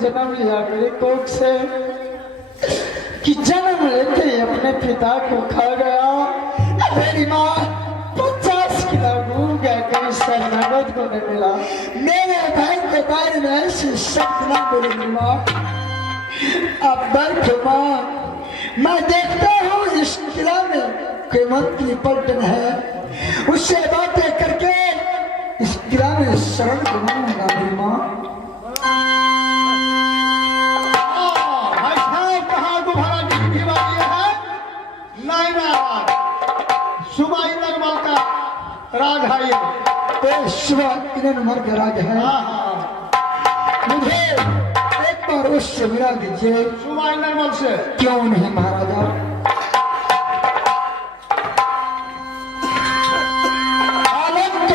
जन्म लिया मेरे कोख से कि जन्म लेते ही अपने पिता को खा गया। मेरी माँ 50 किलो भूख है, कहीं शरणागत को नहीं मिला। मेरे भाई के बारे में ऐसे शब्द ना बोलेंगी माँ। अब बल्कि माँ मैं देखता हूँ इस किला में कोई मंत्री पलटन है, उससे बातें करके इस किला में शरण बनाऊंगा मेरी माँ। सुबह नरमल का राज है ये, सुबह नरमल का राज है। मुझे एक बार उससे मिला दीजिए। सुबह नरमल से क्यों नहीं महाराजा? आनंद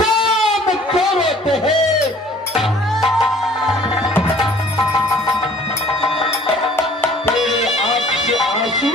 काम करते हैं, तेरे आँख से आंसू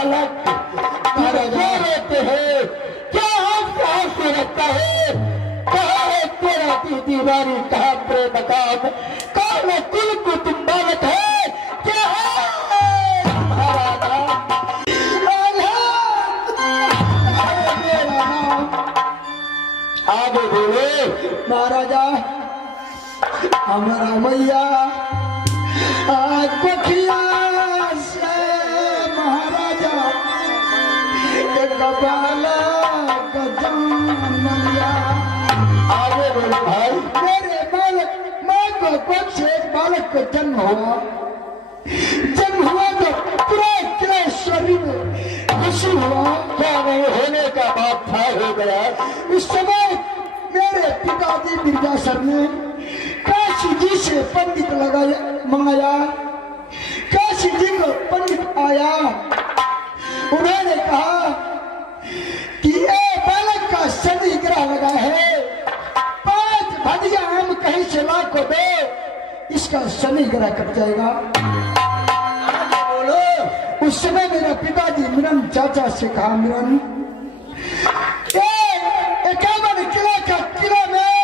बालक क्यों रोते हैं? क्या आपका आंसू लगता है? कहाँ है तेरा दीवारी? कहाँ प्रेम काम? कौन है कुल को तुम बालक है? क्या है तुम्हारा नाम? मेरा नाम आगे बोलो। महाराजा हमारा मैया कोठिया से महाराजा एक बालक जन्म लिया। आगे बोलो भाई। मेरे बालक माँ को कोख से एक बालक को जन्म हुआ। जन्म हुआ तो पूरा किला शरीर में खुशी हुआ। क्या नहीं होने का बात था, हो गया। उस समय मेरे पिताजी विद्यासर ने काशी जी से पंडित मंगाया। काशी जी को पंडित आया, उन्होंने कहा कि ये बालक का शनि ग्रह लगा है, 5 भदिया आम कहीं से ला को दो, इसका शनि ग्रह कट जाएगा। बोलो। उस समय मेरा पिताजी मिरन चाचा से कहा, मिरन 51 किला का किला में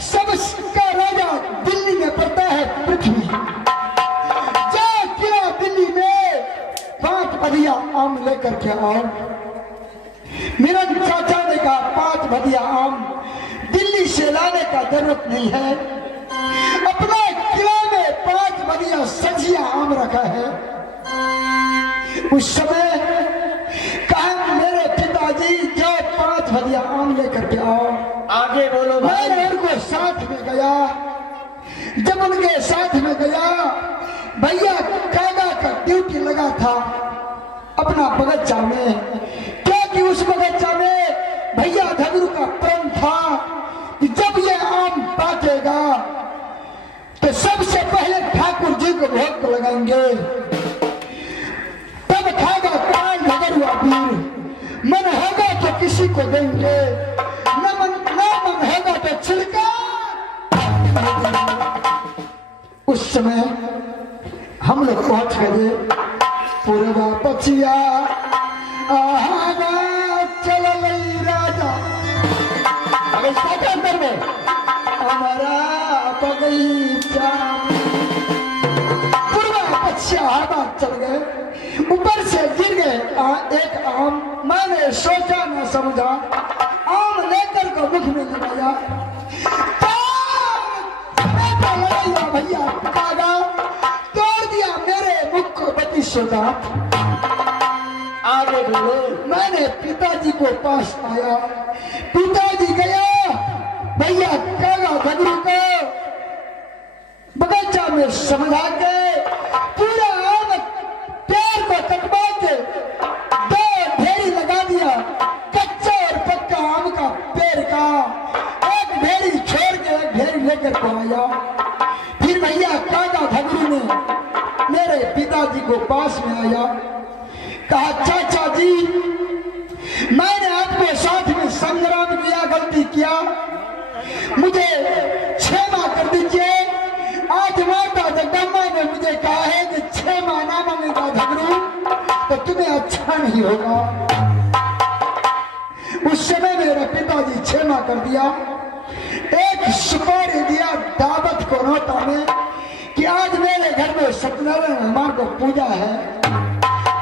सबका राजा दिल्ली में पड़ता है पृथ्वी। जा किला दिल्ली में 5 भदिया आम लेकर के आओ। मेरा चाचा ने कहा 5 भदिया आम दिल्ली से लाने का जरूरत नहीं है, अपना किला में 5 भदिया सजिया आम रखा है। उस समय कहा मेरे पिताजी जो 5 भदिया आम लेकर के आओ। आगे बोलो भाई। मैं उनको साथ में गया। जब उनके साथ में गया, भैया कागा का ड्यूटी लगा था अपना बगीचा में, क्योंकि उस बगीचा में भैया धगरू का प्रण था कि जब ये आम पाकेगा तो सबसे पहले ठाकुर जी को भोग लगाएंगे, तब खाएगा कान धगरुआ वीर। मन होगा तो किसी को देंगे, न मन होगा तो छिलका। उस समय हम लोग पहुंच गए पूर्वा पछिया चल राजा अंदर में हमारा बगीचा। पूर्वा पछिया हवा चल गए, ऊपर से गिर गए एक आम। मैंने सोचा न समझा, आम लेकर को मुख में लगाया। भैया कागा तोड़ दिया मेरे मुख को 32 दांत। आगे बोलो। मैंने पिताजी को पास आया, पिताजी गया भैया कागा धगरू को बगीचा में समझा के पूरा आम पेड़ को कटवा के 2 ढेरी लगा दिया, कच्चा और पक्का आम का पेड़ का। एक ढेरी छोड़ के एक ढेरी लेकर को आया। फिर भैया कागा धगरू ने मेरे पिताजी को पास में आया, कहा चाचा जी मैंने आपके साथ में संग्राम किया, गलती किया, मुझे क्षमा कर दीजिए। आज माता जगदम्बा ने मुझे कहा है कि क्षमा ना मांगेगा धगरू तो तुम्हें अच्छा नहीं होगा। उस समय मेरे पिताजी क्षमा कर दिया। एक सुपारी दिया दावत को नौता में कि आज मेरे घर में सत्यनारायण हनुमान को पूजा है,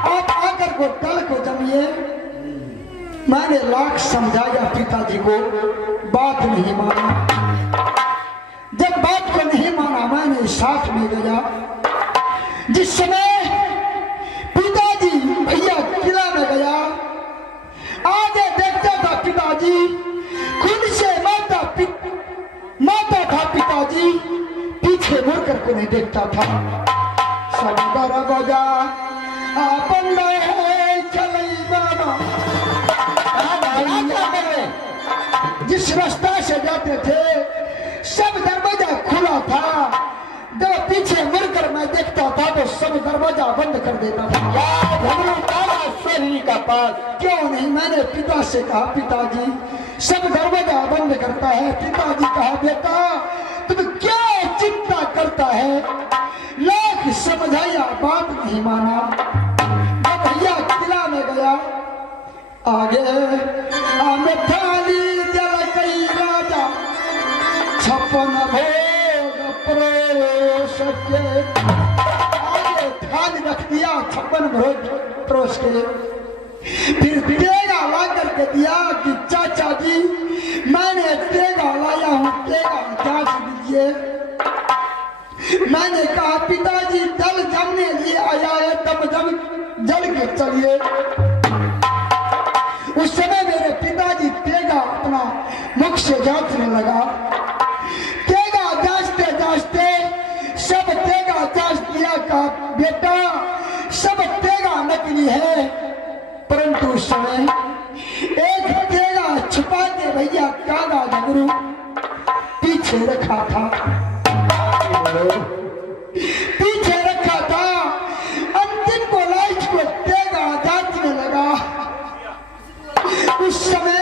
आप आकर को कल को जमिए। मैंने लाख समझाया पिताजी को, बात नहीं माना। जब बात को नहीं माना मैंने साथ में गया। जिस समय पिताजी भैया किला में गया, आगे देखता था पिताजी, खुद से माता था पिताजी, पीछे मुड़कर को नहीं देखता था। सबर बजा बंदा है चलई बाबा। जिस रास्ता से जाते थे सब दरवाजा खुला था, जब पीछे मुड़कर मैं देखता था तो सब दरवाजा बंद कर देता था। का पास क्यों नहीं? मैंने पिता से कहा पिताजी सब दरवाजा बंद करता है। पिताजी कहा बेटा तुम क्या चिंता करता है, लाख समझाया बात नहीं माना। जब भैया किला गया आगे आमे थाली जल कई राजा छप्पन भोग परोस के आगे थाली रख दिया 56 भोग परोस के फिर तेगा ला करके दिया कि चाचा जी मैंने तेगा लाया हूँ तेगा जांच दीजिए मैंने कहा पिताजी जल जमने लिए आया है तब जल के चलिए उस समय मेरे पिताजी तेगा अपना मुख से जांचने लगा तेगा जांचते जांचते सब तेगा जांच दिया का बेटा सब तेगा नकली है परंतु उस समय एक तेगा छुपा के भैया काला घुंघरू पीछे रखा था अंतिम को लाइट को तेगा जांचने लगा उस समय